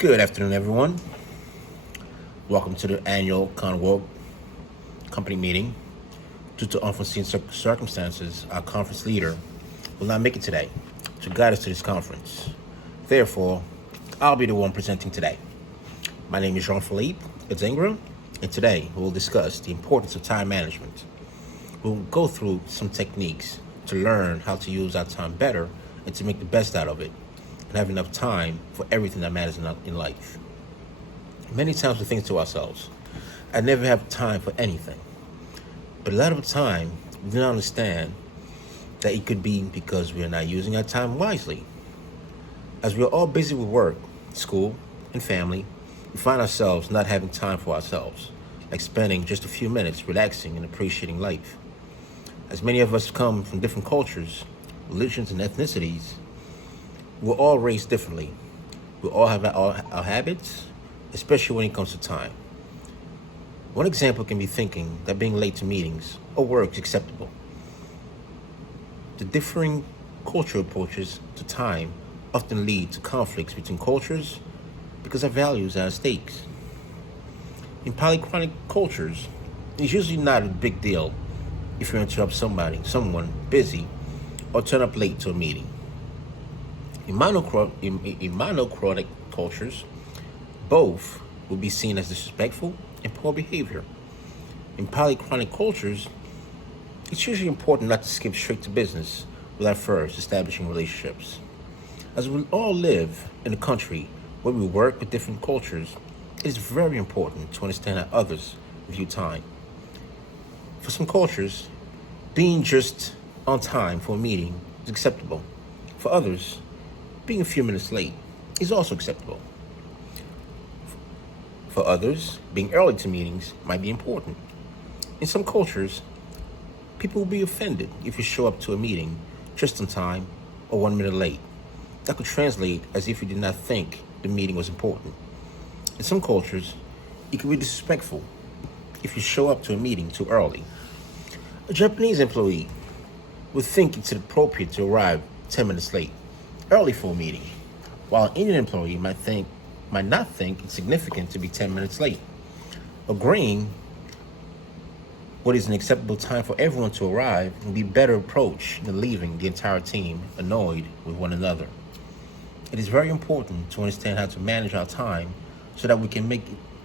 Good afternoon, everyone. Welcome to the annual Conworld company meeting. Due to unforeseen circumstances, our conference leader will not make it today to guide us to this conference. Therefore, I'll be the one presenting today. My name is Jean-Philippe Edzingra, and today we will discuss the importance of time management. We'll go through some techniques to learn how to use our time better and to make the best out of it and have enough time for everything that matters in life. Many times we think to ourselves, I never have time for anything. But a lot of the time, we do not understand that it could be because we are not using our time wisely. As we are all busy with work, school, and family, we find ourselves not having time for ourselves, like spending just a few minutes relaxing and appreciating life. As many of us come from different cultures, religions, and ethnicities, we're all raised differently. We all have our habits, especially when it comes to time. One example can be thinking that being late to meetings or work is acceptable. The differing cultural approaches to time often lead to conflicts between cultures because our values are at stake. In polychronic cultures, it's usually not a big deal if you interrupt someone busy, or turn up late to a meeting. In monochronic cultures, both will be seen as disrespectful and poor behavior. In polychronic cultures, it's usually important not to skip straight to business without first establishing relationships. As we all live in a country where we work with different cultures, it is very important to understand how others view time. For some cultures, being just on time for a meeting is acceptable. For others, being a few minutes late is also acceptable. For others, being early to meetings might be important. In some cultures, people will be offended if you show up to a meeting just on time or 1 minute late. That could translate as if you did not think the meeting was important. In some cultures, it can be disrespectful if you show up to a meeting too early. A Japanese employee would think it's appropriate to arrive 10 minutes late, early for a meeting, while an Indian employee might not think it's significant to be 10 minutes late. Agreeing what is an acceptable time for everyone to arrive would be a better approach than leaving the entire team annoyed with one another. It is very important to understand how to manage our time so that we can make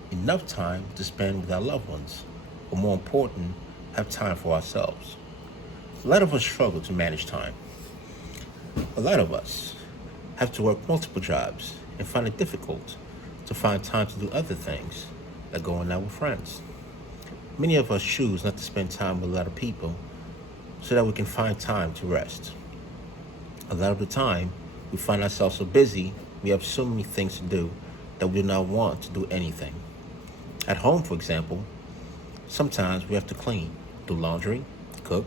enough time to spend with our loved ones, or more important, have time for ourselves. A lot of us struggle to manage time. A lot of us have to work multiple jobs and find it difficult to find time to do other things, like going out with friends. Many of us choose not to spend time with a lot of people so that we can find time to rest. A lot of the time, we find ourselves so busy, we have so many things to do that we do not want to do anything. At home, for example, sometimes we have to clean, do laundry, cook,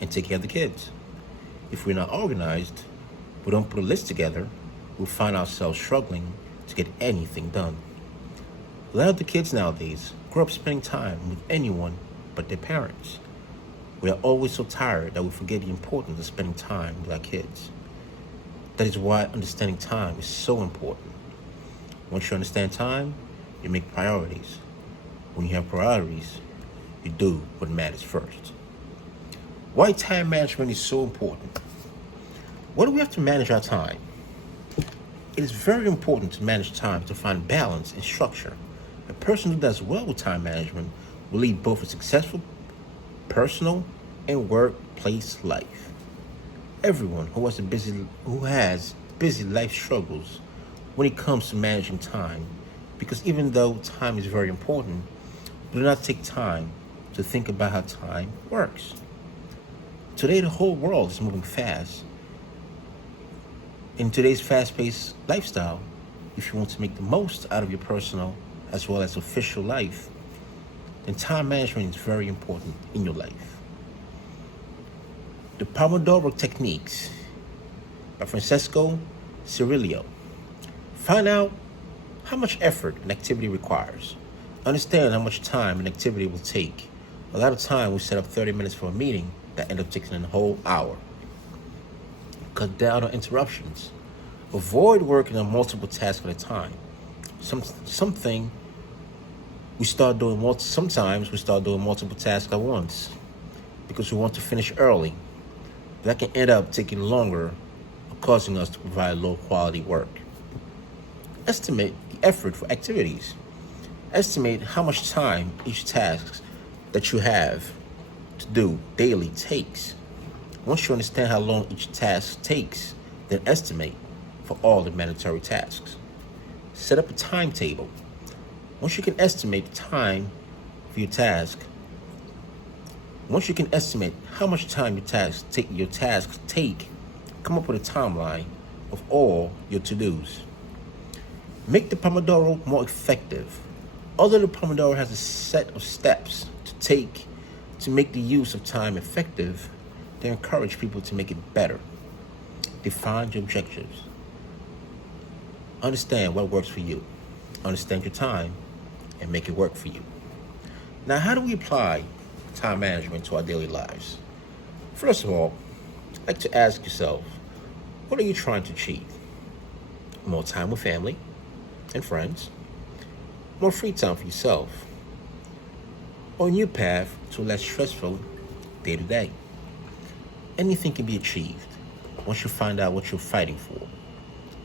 and take care of the kids. If we're not organized, we don't put a list together, we'll find ourselves struggling to get anything done. A lot of the kids nowadays grow up spending time with anyone but their parents. We are always so tired that we forget the importance of spending time with our kids. That is why understanding time is so important. Once you understand time, you make priorities. When you have priorities, you do what matters first. Why time management is so important? Why do we have to manage our time? It is very important to manage time to find balance and structure. A person who does well with time management will lead both a successful personal and workplace life. Everyone who has busy life struggles when it comes to managing time, because even though time is very important, we do not take time to think about how time works. Today, the whole world is moving fast. In today's fast-paced lifestyle, if you want to make the most out of your personal as well as official life, then time management is very important in your life. The Pomodoro Techniques by Francesco Cirillo. Find out how much effort an activity requires. Understand how much time an activity will take. A lot of time we set up 30 minutes for a meeting that end up taking a whole hour. Cut down on interruptions. Avoid working on multiple tasks at a time. Something we start doing sometimes we start doing multiple tasks at once because we want to finish early. That can end up taking longer or causing us to provide low quality work. Estimate the effort for activities. Estimate how much time each task that you have to do daily takes. Once you understand how long each task takes, then estimate for all the mandatory tasks. Set up a timetable. Once you can estimate the time for your task, once you can estimate how much time your tasks take, come up with a timeline of all your to-dos. Make the Pomodoro more effective. Although the Pomodoro has a set of steps to take to make the use of time effective, they encourage people to make it better. Define your objectives. Understand what works for you. Understand your time and make it work for you. Now, how do we apply time management to our daily lives? First of all, I'd like to ask yourself, what are you trying to achieve? More time with family and friends? More free time for yourself? Or a new path to a less stressful day-to-day? Anything can be achieved once you find out what you're fighting for.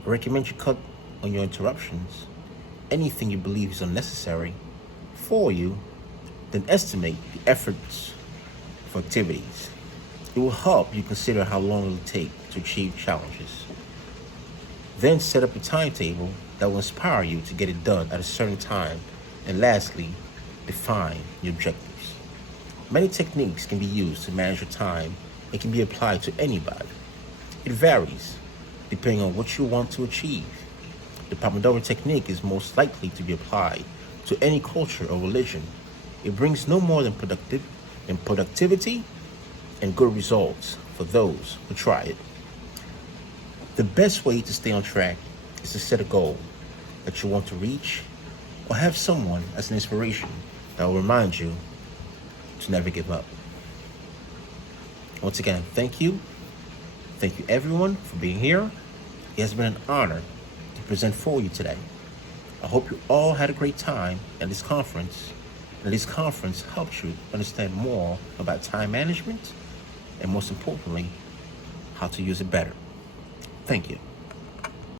I recommend you cut on your interruptions. Anything you believe is unnecessary for you, then estimate the efforts for activities. It will help you consider how long it will take to achieve challenges. Then set up a timetable that will inspire you to get it done at a certain time. And lastly, define your objectives. Many techniques can be used to manage your time and can be applied to anybody. It varies depending on what you want to achieve. The Pomodoro technique is most likely to be applied to any culture or religion. It brings no more than productivity and good results for those who try it. The best way to stay on track is to set a goal that you want to reach or have someone as an inspiration that will remind you to never give up. Once again, thank you. Thank you everyone for being here. It has been an honor to present for you today. I hope you all had a great time at this conference, and this conference helped you understand more about time management and most importantly, how to use it better. Thank you.